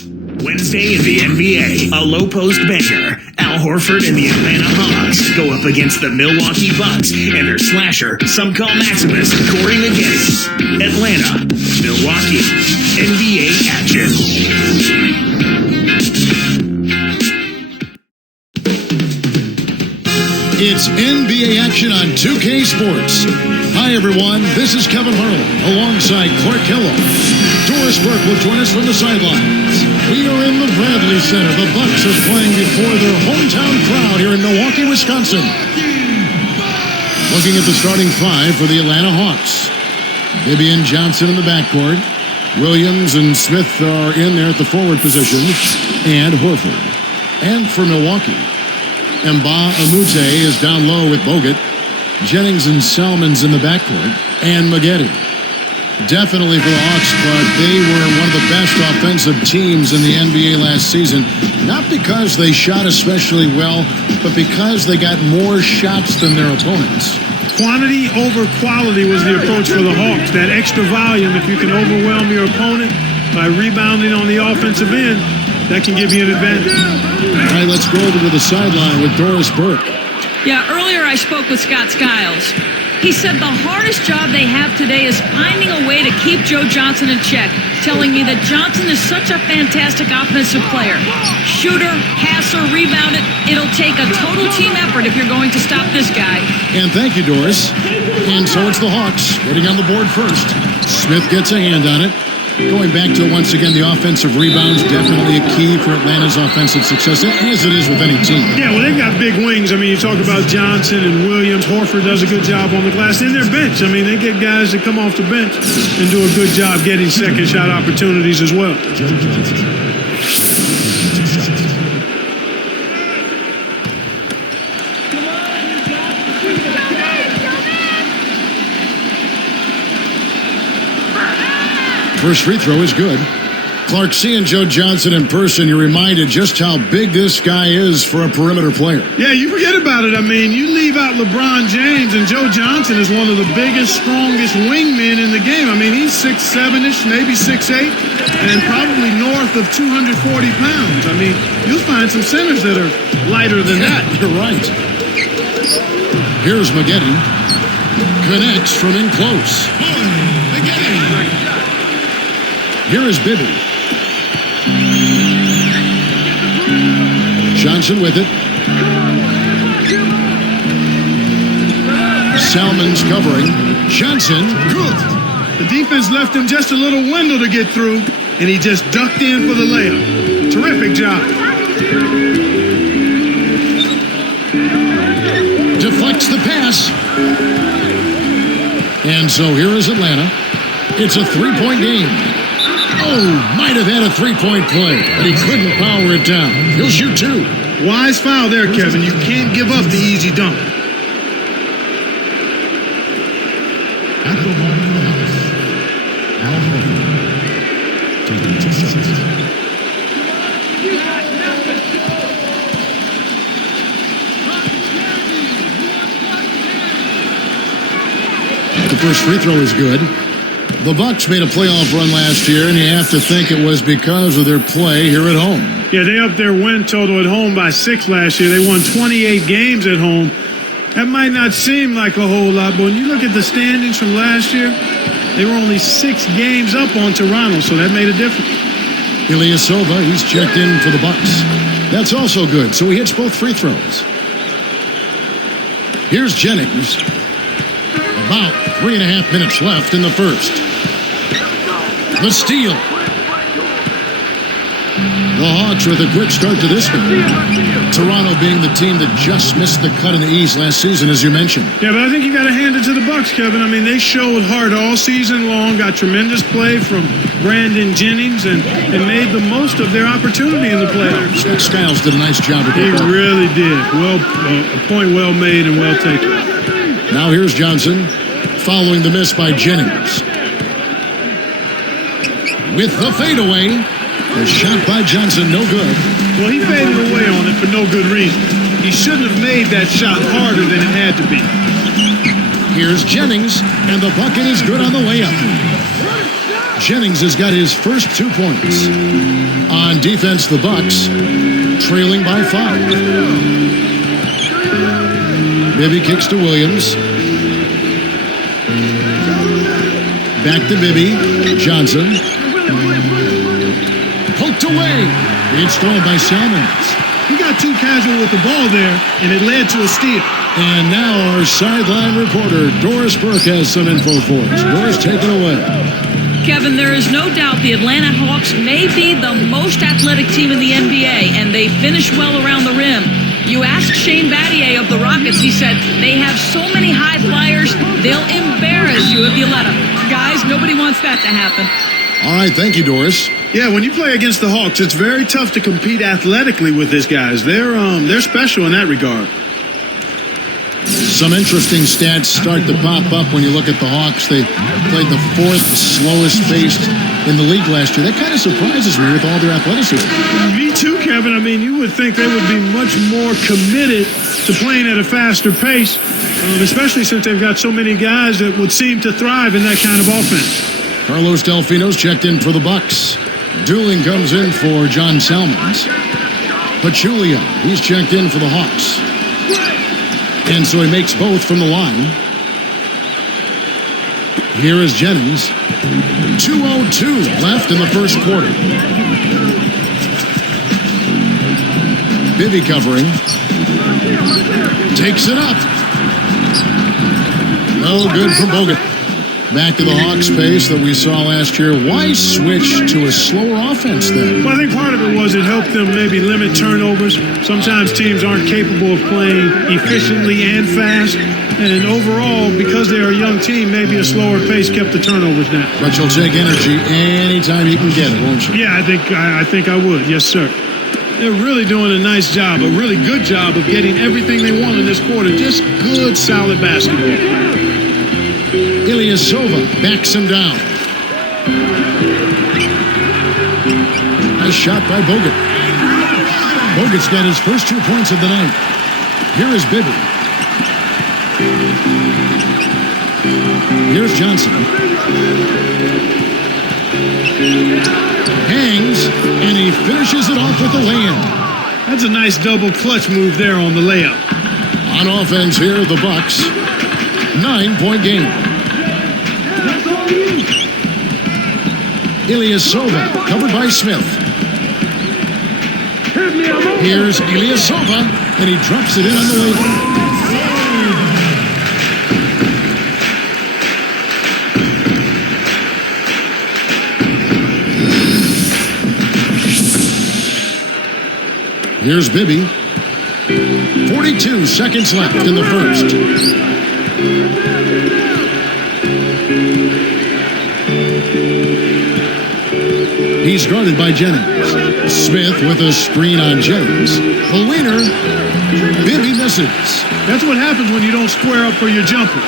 Wednesday in the NBA, a low-post banger. Al Horford and the Atlanta Hawks go up against the Milwaukee Bucks and their slasher, some call Maximus, Corey Maggette. Atlanta, Milwaukee, NBA action. It's NBA action on 2K Sports. Hi, everyone. This is Kevin Harlan alongside Clark Kellogg. Doris Burke will join us from the sidelines. We are in the Bradley Center. The Bucks are playing before their hometown crowd here in Milwaukee, Wisconsin. Looking at the starting five for the Atlanta Hawks. Bibby and Johnson in the backcourt. Williams and Smith are in there at the forward position. And Horford. And for Milwaukee, Mba Amute is down low with Bogut. Jennings and Salmon's in the backcourt. And Maggette. Definitely for the Hawks, but they were one of the best offensive teams in the NBA last season. Not because they shot especially well, but because they got more shots than their opponents. Quantity over quality was the approach for the Hawks. That extra volume, if you can overwhelm your opponent by rebounding on the offensive end, that can give you an advantage. All right, let's go over to the sideline with Doris Burke. Yeah, earlier I spoke with Scott Skiles. He said the hardest job they have today is finding a way to keep Joe Johnson in check, telling me that Johnson is such a fantastic offensive player. Shooter, passer, rebounder. It'll take a total team effort if you're going to stop this guy. And thank you, Doris. And so it's the Hawks getting on the board first. Smith gets a hand on it. Going back to it once again, the offensive rebounds definitely a key for Atlanta's offensive success, as it is with any team. Yeah, well, they've got big wings. I mean, you talk about Johnson and Williams. Horford does a good job on the glass. And their bench. I mean, they get guys that come off the bench and do a good job getting second shot opportunities as well. First free throw is good. Clark, seeing Joe Johnson in person, you're reminded just how big this guy is for a perimeter player. Yeah, you forget about it. I mean, you leave out LeBron James, and Joe Johnson is one of the biggest, strongest wingmen in the game. I mean, he's 6'7"-ish, maybe 6'8", and probably north of 240 pounds. I mean, you'll find some centers that are lighter than that. You're right. Here's Maggette. Connects from in close. Here is Bibby. Johnson with it. Salmon's covering. Johnson, good. The defense left him just a little window to get through, and he just ducked in for the layup. Terrific job. Deflects the pass. And so here is Atlanta. It's a three-point game. Oh, might have had a three-point play, but he couldn't power it down. He'll shoot two. Wise foul there, Kevin. You can't give up the easy dunk. At the line of the house, Al Horford, taking 2 shots. The first free throw is good. The Bucks made a playoff run last year, and you have to think it was because of their play here at home. Yeah, they upped their win total at home by 6 last year. They won 28 games at home. That might not seem like a whole lot, but when you look at the standings from last year, they were only 6 games up on Toronto, so that made a difference. Ilyasova, he's checked in for the Bucks. That's also good, so he hits both free throws. Here's Jennings. About 3.5 minutes left in the first. The steal. The Hawks with a quick start to this one. Toronto being the team that just missed the cut in the East last season, as you mentioned. Yeah, but I think you got to hand it to the Bucks, Kevin. I mean, they showed heart all season long, got tremendous play from Brandon Jennings, and made the most of their opportunity in the playoffs. Skiles did a nice job with that. He really did. Well, a point well made and well taken. Now here's Johnson, following the miss by Jennings. With the fadeaway. A shot by Johnson, no good. Well, he faded away on it for no good reason. He shouldn't have made that shot harder than it had to be. Here's Jennings, and the bucket is good on the layup. Jennings has got his first 2 points. On defense, the Bucks trailing by 5. Bibby kicks to Williams. Back to Bibby. Johnson. Poked away. It's thrown by Salmons. He got too casual with the ball there, and it led to a steal. And now our sideline reporter, Doris Burke, has some info for us. Doris, take it away. Kevin, there is no doubt the Atlanta Hawks may be the most athletic team in the NBA, and they finish well around the rim. You asked Shane Battier of the Rockets, he said, they have so many high flyers, they'll embarrass you if you let them. Guys, nobody wants that to happen. All right, thank you, Doris. Yeah, when you play against the Hawks, it's very tough to compete athletically with these guys. They're special in that regard. Some interesting stats start to pop up when you look at the Hawks. They played the 4th slowest paced in the league last year. That kind of surprises me with all their athleticism. Me too, Kevin. I mean, you would think they would be much more committed to playing at a faster pace, especially since they've got so many guys that would seem to thrive in that kind of offense. Carlos Delfino's checked in for the Bucks. Dooling comes in for John Salmons. Pachulia, he's checked in for the Hawks. And so he makes both from the line. Here is Jennings. 2:02 left in the first quarter. Bibby covering. Takes it up. No good from Bogut. Back to the Hawks pace that we saw last year. Why switch to a slower offense then? Well, I think part of it was it helped them maybe limit turnovers. Sometimes teams aren't capable of playing efficiently and fast. And overall, because they're a young team, maybe a slower pace kept the turnovers down. But you'll take energy anytime you can get it, won't you? Yeah, I think I would. Yes, sir. They're really doing a nice job, a really good job of getting everything they want in this quarter. Just good, solid basketball. Ilyasova backs him down. Nice shot by Bogut. Bogut's got his first 2 points of the night. Here is Bibby. Here's Johnson. Hangs, and he finishes it off with a lay-in. That's a nice double clutch move there on the layup. On offense here, the Bucks. 9-point game. Ilyasova, covered by Smith. Here's Ilyasova, and he drops it in on the way. Here's Bibby. 42 seconds left in the first. He's guarded by Jennings. Smith with a screen on Jennings. The winner, Bibby misses. That's what happens when you don't square up for your jumper.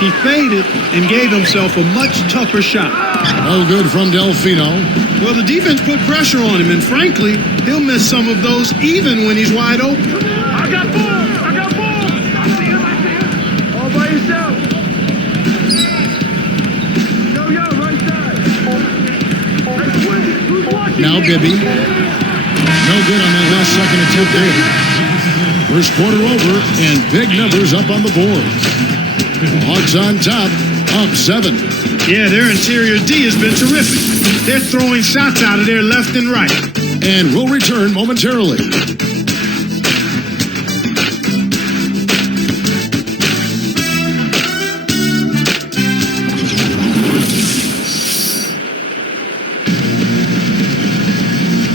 He faded and gave himself a much tougher shot. No good from Delfino. Well, the defense put pressure on him, and frankly, he'll miss some of those even when he's wide open. I got balls! I got balls! All by yourself. Yo, right side. Now Bibby. No good on that last second attempt there. First quarter over, and big numbers up on the board. Hawks on top, up 7. Yeah, their interior D has been terrific. They're throwing shots out of there left and right. And we'll return momentarily.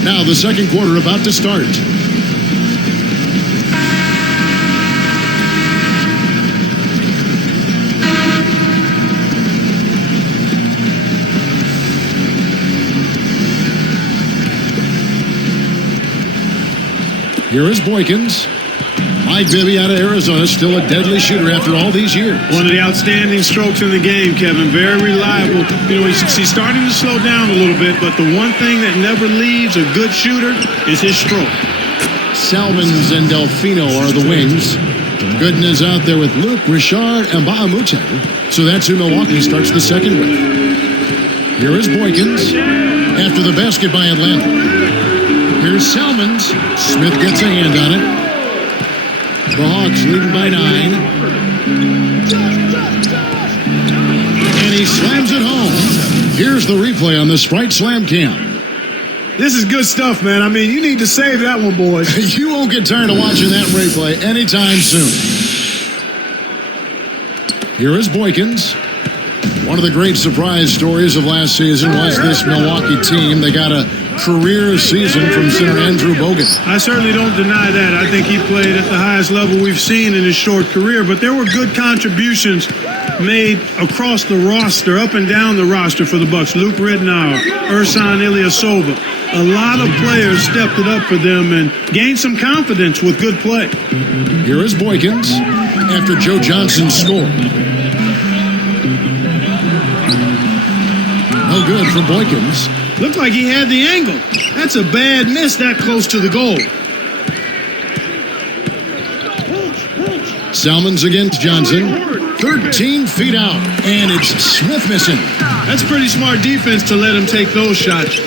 Now the second quarter about to start. Here is Boykins. Mike Bibby out of Arizona, still a deadly shooter after all these years. One of the outstanding strokes in the game, Kevin. Very reliable. You know, he's starting to slow down a little bit, but the one thing that never leaves a good shooter is his stroke. Salmons and Delfino are the wings. Gooden is out there with Luke, Richard, and Bahamute. So that's who Milwaukee starts the second with. Here is Boykins after the basket by Atlanta. Here's Salmons. Smith gets a hand on it. The Hawks leading by 9. And he slams it home. Here's the replay on the Sprite Slam Cam. This is good stuff, man. I mean, you need to save that one, boys. You won't get tired of watching that replay anytime soon. Here is Boykins. One of the great surprise stories of last season was this Milwaukee team. They got a career season from center Andrew Bogut. I certainly don't deny that. I think he played at the highest level we've seen in his short career, but there were good contributions made across the roster, up and down the roster for the Bucks. Luke Ridnour, Ersan Ilyasova. A lot of players stepped it up for them and gained some confidence with good play. Here is Boykins after Joe Johnson scored. No good for Boykins. Looked like he had the angle. That's a bad miss that close to the goal. Salmons against Johnson. 13 feet out. And it's Smith missing. That's pretty smart defense to let him take those shots.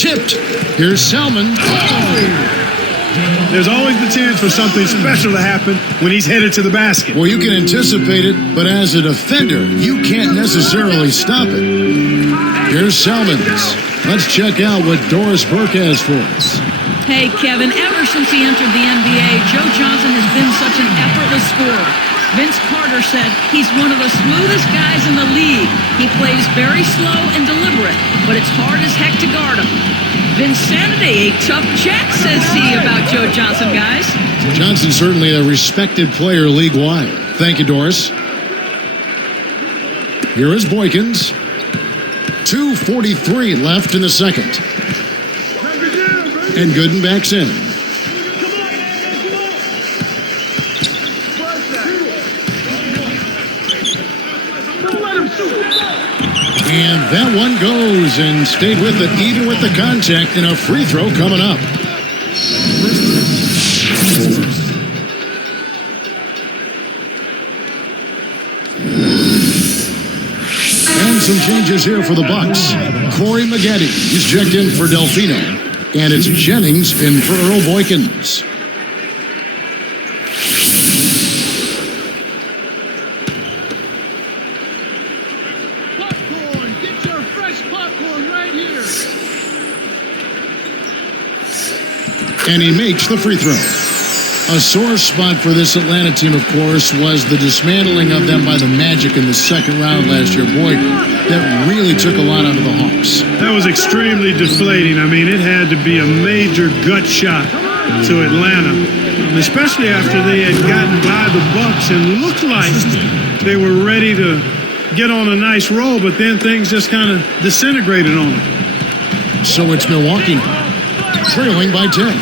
Tipped. Here's Salmon. There's always the chance for something special to happen when he's headed to the basket. Well, you can anticipate it, but as a defender, you can't necessarily stop it. Here's Salmons. Let's check out what Doris Burke has for us. Hey, Kevin, ever since he entered the NBA, Joe Johnson has been such an effortless scorer. Vince Carter said he's one of the smoothest guys in the league. He plays very slow and deliberate, but it's hard as heck to guard him. Vinsanity, a tough check, says he about Joe Johnson, guys. Johnson's certainly a respected player league-wide. Thank you, Doris. Here is Boykins. 2:43 left in the second. And Gooden backs in. And that one goes and stayed with it, even with the contact, and a free throw coming up. And some changes here for the Bucks. Corey Maggette, he's checked in for Delfino. And it's Jennings in for Earl Boykins. Popcorn! Get your fresh popcorn right here! And he makes the free throw. A sore spot for this Atlanta team, of course, was the dismantling of them by the Magic in the second round last year. Boy, that really took a lot out of the Hawks. That was extremely deflating. I mean, it had to be a major gut shot to Atlanta, especially after they had gotten by the Bucks and looked like they were ready to get on a nice roll, but then things just kind of disintegrated on them. So it's Milwaukee now, trailing by 10.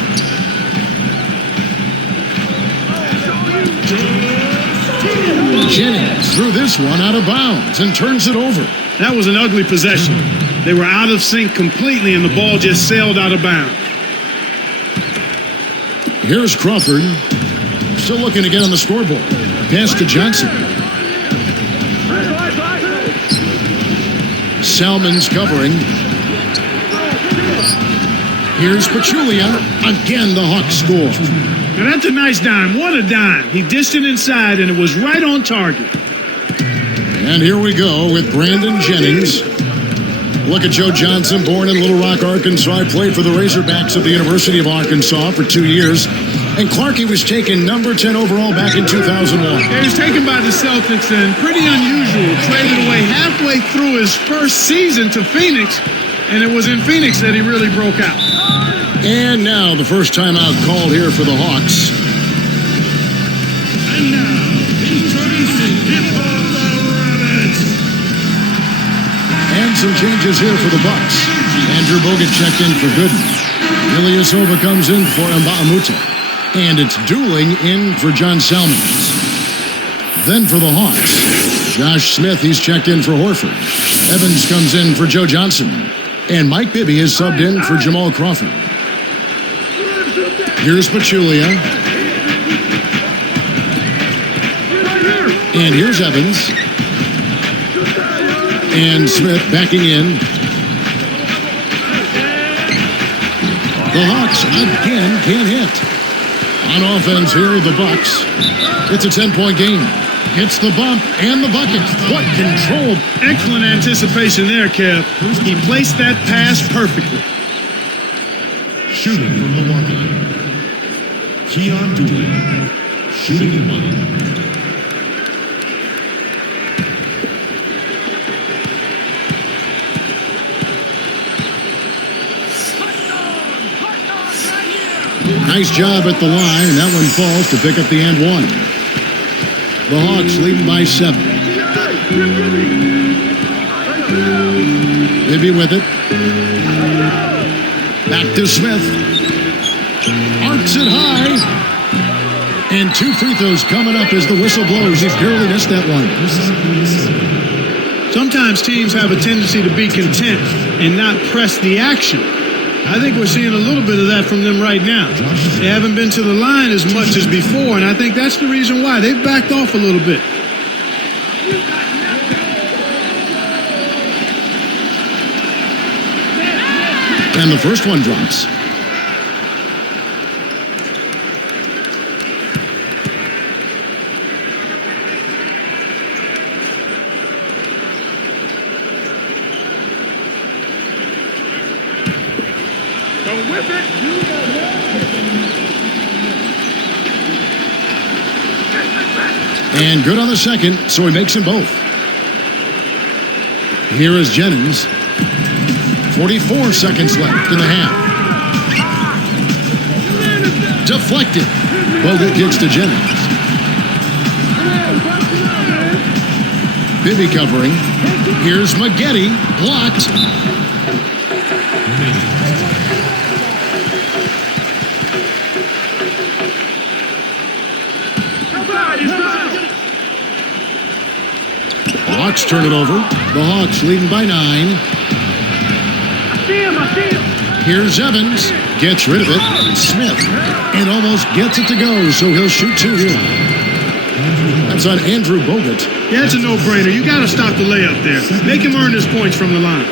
Jennings threw this one out of bounds and turns it over. That was an ugly possession. They were out of sync completely, and the ball just sailed out of bounds. Here's Crawford, still looking to get on the scoreboard. Pass to Johnson. Salmon's covering. Here's Pachulia. Again, the Hawks score. Now that's a nice dime. What a dime. He dished it inside, and it was right on target. And here we go with Brandon Jennings. Look at Joe Johnson, born in Little Rock, Arkansas. He played for the Razorbacks of the University of Arkansas for 2 years. And Clarkie was taken number 10 overall back in 2001. He was taken by the Celtics, and pretty unusual. Traded away halfway through his first season to Phoenix, and it was in Phoenix that he really broke out. And now the first timeout called here for the Hawks. And now, introducing the Rabbits! And some changes here for the Bucks. Andrew Bogut checked in for Gooden. Ilyasova comes in for Mbaamuta. And it's Dueling in for John Salmons. Then for the Hawks, Josh Smith, he's checked in for Horford. Evans comes in for Joe Johnson. And Mike Bibby is subbed in for Jamal Crawford. Here's Pachulia. And here's Evans. And Smith backing in. The Hawks again can't hit. On offense here, the Bucks. It's a 10-point game. Hits the bump and the bucket. What control. Excellent anticipation there, Kev. He placed that pass perfectly. Shooting from Milwaukee. Keon Dooley. Shooting 1. Nice job at the line, and that one falls to pick up the and one. The Hawks leading by 7. Maybe with it. Back to Smith. Arcs it high. And 2 free throws coming up as the whistle blows. He's barely missed that one. Sometimes teams have a tendency to be content and not press the action. I think we're seeing a little bit of that from them right now. They haven't been to the line as much as before, and I think that's the reason why. They've backed off a little bit. And the first one drops. And good on the second, so he makes them both. Here is Jennings. 44 seconds left in the half. Deflected. Bogut kicks to Jennings. Bibby covering. Here's Maggette. Blocked. Hawks turn it over. The Hawks leading by 9. I see him. Here's Evans. Gets rid of it. Smith. And almost gets it to go, so he'll shoot 2 here. That's on Andrew Bogut. Yeah, it's a no-brainer. You got to stop the layup there. Make him earn his points from the line.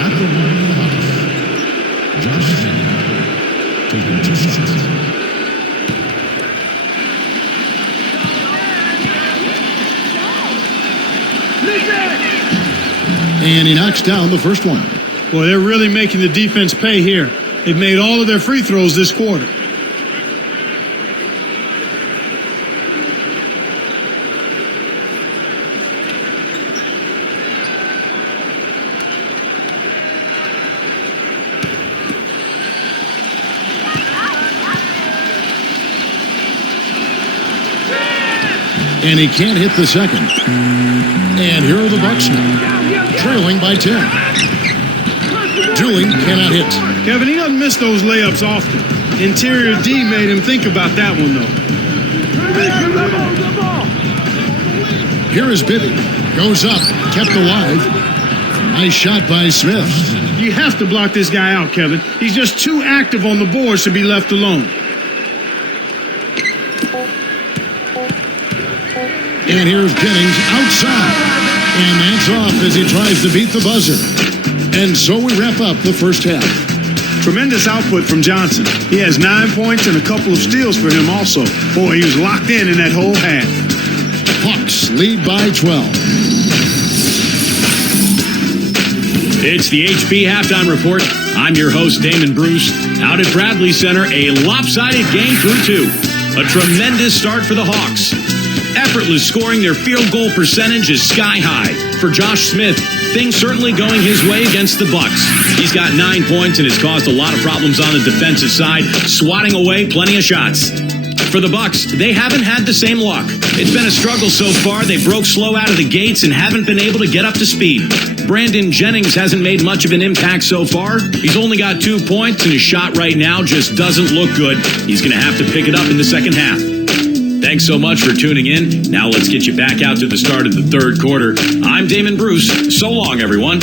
At the line of the Hawks, Josh Jennings taking 2 shots. And he knocks down the first one. Well, they're really making the defense pay here. They've made all of their free throws this quarter. And he can't hit the second. And here are the Bucks now, trailing by 10. Dooley cannot hit. Kevin, he doesn't miss those layups often. Interior D made him think about that one, though. Here is Bibby. Goes up, kept alive. Nice shot by Smith. You have to block this guy out, Kevin. He's just too active on the boards to be left alone. And here's Jennings outside. And that's off as he tries to beat the buzzer. And so we wrap up the first half. Tremendous output from Johnson. He has 9 points and a couple of steals for him also. Boy, he was locked in that whole half. Hawks lead by 12. It's the HP Halftime Report. I'm your host, Damon Bruce. Out at Bradley Center, a lopsided game through 2. A tremendous start for the Hawks. Effortless scoring, their field goal percentage is sky high. For Josh Smith, things certainly going his way against the Bucks. He's got 9 points and has caused a lot of problems on the defensive side, swatting away plenty of shots. For the Bucks, they haven't had the same luck. It's been a struggle so far. They broke slow out of the gates and haven't been able to get up to speed. Brandon Jennings hasn't made much of an impact so far. He's only got 2 points, and his shot right now just doesn't look good. He's going to have to pick it up in the second half. Thanks so much for tuning in. Now let's get you back out to the start of the third quarter. I'm Damon Bruce. So long, everyone.